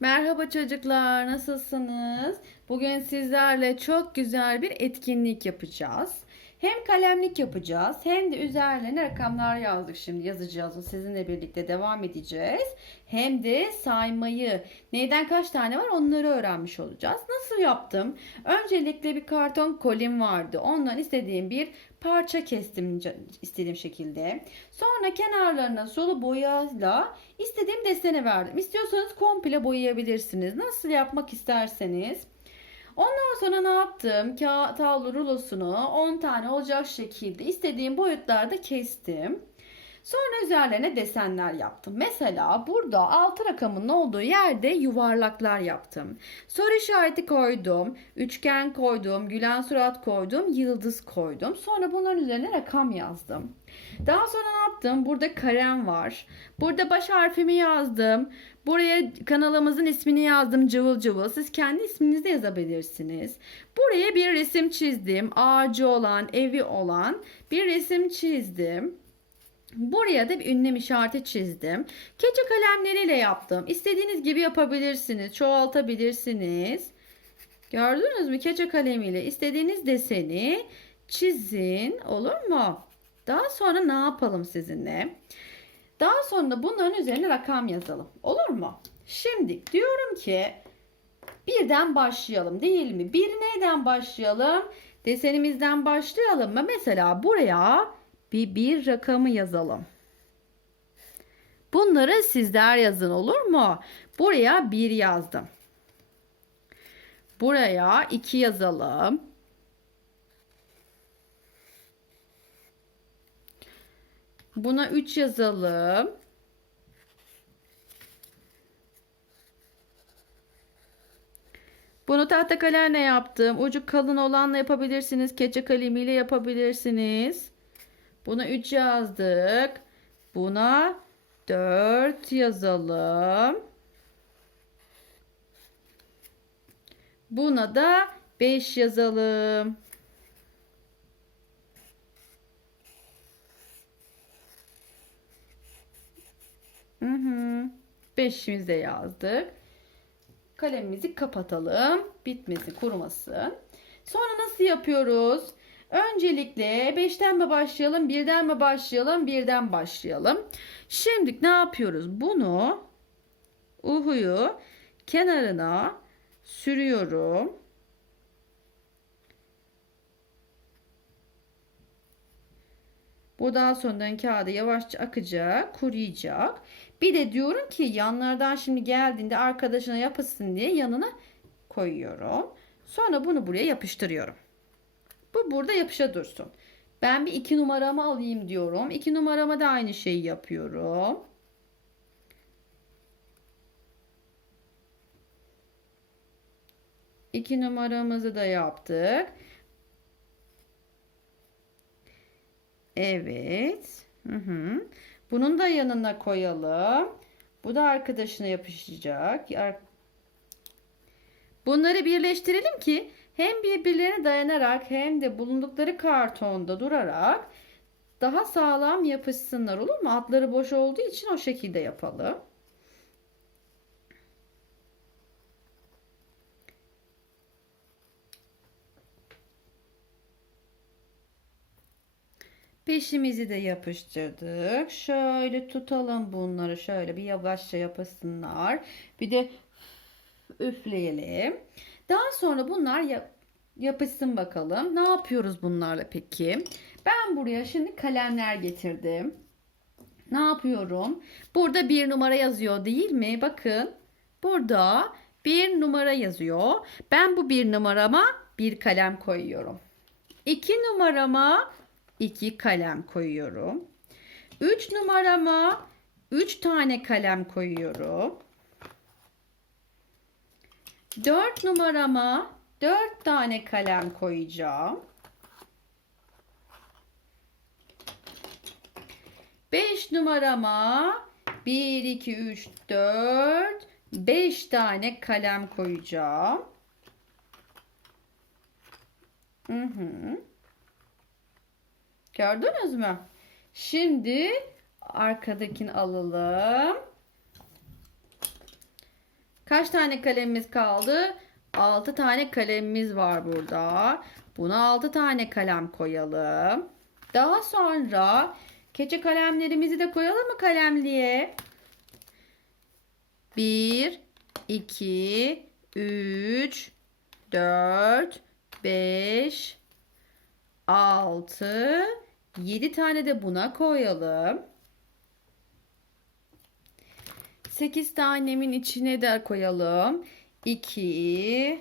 Merhaba çocuklar, nasılsınız? Bugün sizlerle çok güzel bir etkinlik yapacağız. Hem kalemlik yapacağız hem de üzerlerine rakamlar yazdık şimdi yazacağız. Sizinle birlikte devam edeceğiz. Hem de saymayı, neyden kaç tane var onları öğrenmiş olacağız. Nasıl yaptım? Öncelikle bir karton kolim vardı. Ondan istediğim bir parça kestim istediğim şekilde. Sonra kenarlarına sulu boyayla istediğim deseni verdim. İstiyorsanız komple boyayabilirsiniz. Nasıl yapmak isterseniz. Ondan sonra ne yaptım? Kağıt havlu rulosunu 10 tane olacak şekilde istediğim boyutlarda kestim. Sonra üzerlerine desenler yaptım. Mesela burada 6 rakamın olduğu yerde yuvarlaklar yaptım. Soru işareti koydum, üçgen koydum, gülen surat koydum, yıldız koydum. Sonra bunların üzerine rakam yazdım. Daha sonra ne yaptım? Burada karem var. Burada baş harfimi yazdım. Buraya kanalımızın ismini yazdım cıvıl cıvıl. Siz kendi isminizi de yazabilirsiniz. Buraya bir resim çizdim. Ağacı olan, evi olan bir resim çizdim. Buraya da bir ünlem işareti çizdim. Keçe kalemleriyle yaptım. İstediğiniz gibi yapabilirsiniz. Çoğaltabilirsiniz. Gördünüz mü? Keçe kalemiyle istediğiniz deseni çizin. Olur mu? Daha sonra ne yapalım sizinle? Daha sonra bunların üzerine rakam yazalım. Olur mu? Şimdi diyorum ki birden başlayalım değil mi? Bir neyden başlayalım? Desenimizden başlayalım mı? Mesela buraya bir bir rakamı yazalım. Bunları sizler yazın olur mu? Buraya bir yazdım. Buraya iki yazalım. Buna 3 yazalım. Bunu tahta kalemle yaptım. Ucu kalın olanla yapabilirsiniz. Keçe kalemiyle yapabilirsiniz. Buna 3 yazdık. Buna 4 yazalım. Buna da 5 yazalım. Hı hı. Beşimizi de yazdık. Kalemimizi kapatalım. Bitmesin, kurumasın. Sonra nasıl yapıyoruz? Öncelikle 5'ten mi başlayalım, birden mi başlayalım, birden başlayalım. Şimdi ne yapıyoruz? Bunu uhuyu kenarına sürüyorum. Bu daha sonradan kağıda yavaşça akacak, kuruyacak. Bir de diyorum ki yanlardan şimdi geldiğinde arkadaşına yapışsın diye yanına koyuyorum. Sonra bunu buraya yapıştırıyorum. Bu burada yapışa dursun. Ben bir iki numaramı alayım diyorum. İki numarama da aynı şeyi yapıyorum. İki numaramızı da yaptık. Evet. Hı hı. Bunun da yanına koyalım. Bu da arkadaşına yapışacak. Bunları birleştirelim ki hem birbirlerine dayanarak hem de bulundukları kartonda durarak daha sağlam yapışsınlar olur mu? Altları boş olduğu için o şekilde yapalım. Peşimizi de yapıştırdık. Şöyle tutalım bunları. Şöyle bir yavaşça yapışsınlar. Bir de üfleyelim. Daha sonra bunlar yap yapışsın bakalım. Ne yapıyoruz bunlarla peki? Ben buraya şimdi kalemler getirdim. Ne yapıyorum? Burada bir numara yazıyor değil mi? Bakın. Burada bir numara yazıyor. Ben bu bir numarama bir kalem koyuyorum. İki numarama 2 kalem koyuyorum. 3 numarama 3 tane kalem koyuyorum. 4 numarama 4 tane kalem koyacağım. 5 numarama 1 2 3 4 5 tane kalem koyacağım. Hı hı. Gördünüz mü? Şimdi arkadakini alalım. Kaç tane kalemimiz kaldı? 6 tane kalemimiz var burada. Buna 6 tane kalem koyalım. Daha sonra keçe kalemlerimizi de koyalım mı kalemliğe? 1, 2, 3, 4, 5, 6, 7 tane de buna koyalım. 8 tanemin içine de koyalım. 2,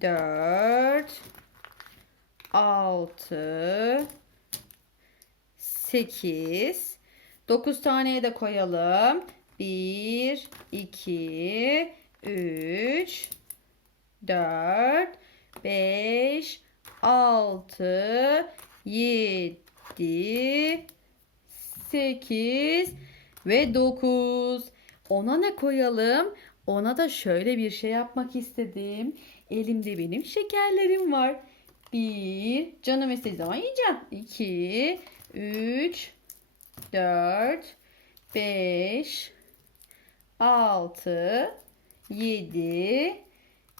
4, 6, 8, 9 taneye de koyalım. 1, 2, 3, 4, 5, 6, 7, 8 ve 9. Ona ne koyalım? Ona da şöyle bir şey yapmak istedim. Elimde benim şekerlerim var. Bir, canım istediği zaman yiyeceğim. İki, üç, dört, beş, altı, yedi,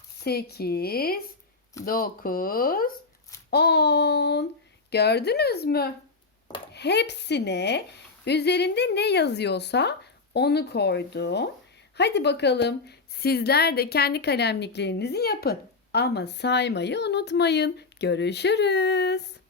sekiz, dokuz, on. Gördünüz mü? Hepsine üzerinde ne yazıyorsa onu koydum. Hadi bakalım sizler de kendi kalemliklerinizi yapın. Ama saymayı unutmayın. Görüşürüz.